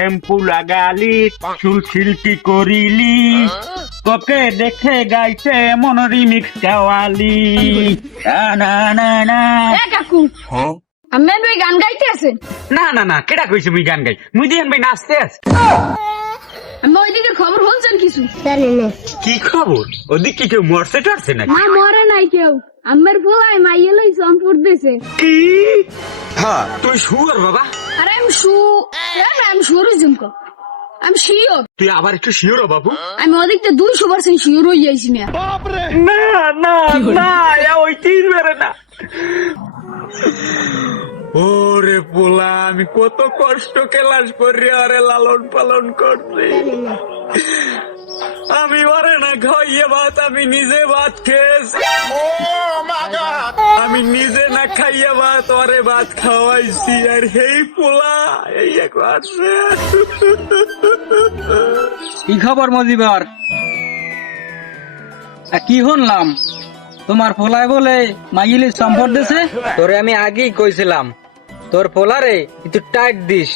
shampoo লাগালি চুল silky করিলি তোকে দেখে গাইছে এমন রিমিক্স গাওয়ালি না না না এ কাকু আমি ওই গান গাইতে আছেন না না না কেডা কইছে মুই গান গাই মুই দিন ভাই নাচতে আছি আমি ওইদিকে খবর শুনছেন কিছু কি খবর ওদিক কি কেউ মরছে টরছে নাকি না মরে নাই কেউ আমার পোলাই মাইয়ে লই সম্পর্ক দিছে কি হ্যাঁ তুই শুয়ার বাবা আরে আমি শুরু জুমকো আমি শিওর তুই আবার একটু শিওর বাবু আমি ওদিকতে 200% শিওর হয়ে যাইছি না না না না ওই তিন বেরে না ওরে পোলা আমি কত কষ্ট ক্লাস করি আরে লালন পালন করছি আমি ওরে না খাইয়ে ভাত আমি নিজে ভাত খেয়েছি আমি নিজে না খাইয়ে ভাত ওরে ভাত খাওয়াইছি আর হেই পোলা এই এক আছে কি খবর মজিবার কি শুনলাম তোমার পোলায় বলে মাইলি সম্পদ দিছে তোরে আমি আগেই কইছিলাম তোর পোলারে একটু টাইট দিস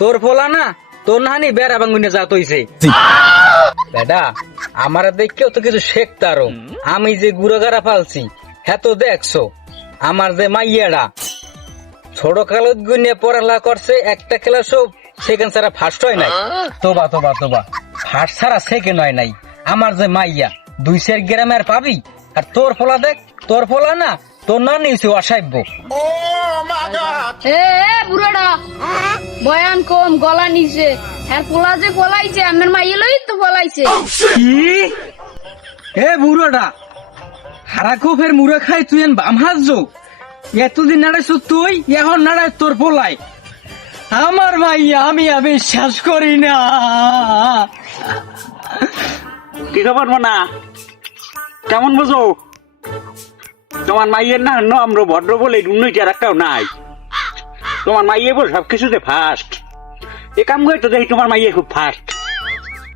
তোর পোলা না তোর নানি বেড়া বাঙ্গুনে যা তৈছে বেডা আমার দেখকেও তো কিছু শেখতারো আমি যে গুড়াগাড়া পালছি হ্যাঁ তো দেখছো আমার যে মাইয়াডা ছোট কালত গুনে পড়ালা করছে একটা ক্লাসও সেকেন্ড ছাড়া ফার্স্ট হয় নাই তোবা তোবা তোবা ফার্স্ট ছাড়া সেকেন্ড হয় নাই আমার যে মাইয়া 200 গ্রামের পাবি আর তোর ফলা দেখ তোর ফলা না তোর না নিয়েছে অসাব্য এ বুড়াটা বয়ান কম গলা নিচে আর পোলা যে পলাইছে আমার মাইয়ে লই তো পলাইছে কি এ বুড়োটা হারাকো ফের মুড়ে খাই তুই বাম হাজ এতদিন নাড়াইছ তুই এখন নাড়াই তোর পোলাই আমার মাইয়া আমি বিশ্বাস করি না কি খবর না কেমন বুঝো তোমার মাইয়ের না আমরা ভদ্র বলে উন্নতি আর একটাও নাই তোমার মাইয়ে বল সবকিছুতে ফার্স্ট এ কাম করে তো দেখি তোমার মাইয়ে খুব ফার্স্ট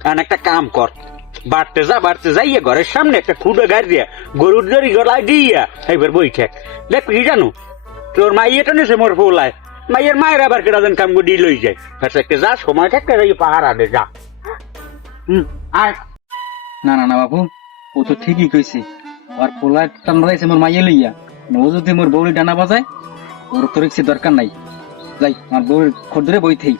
কারণ একটা কাম কর বাড়তে যাইয়া ঘরের সামনে একটা খুঁড়ে গাড়ি দিয়া গরুর দড়ি গলায় দিয়া এবার বই ঠেক দেখ কি জানো তোর মাইয়েটা নেছে মোর ফোলায় মাইয়ের মায়ের আবার কেটা যেন কাম করে লই যায় একটা যা সময় থাকতে যাই পাহাড় আনে যা আর না না না বাবু ও তো ঠিকই কইছে আর পোলায় টান বাজাইছে মোর মাইয়ে লইয়া ও যদি মোর বউরি ডানা বাজায় ওর তো রিক্সের দরকার নাই যাই আমার বউর খোঁজ ধরে বই থেই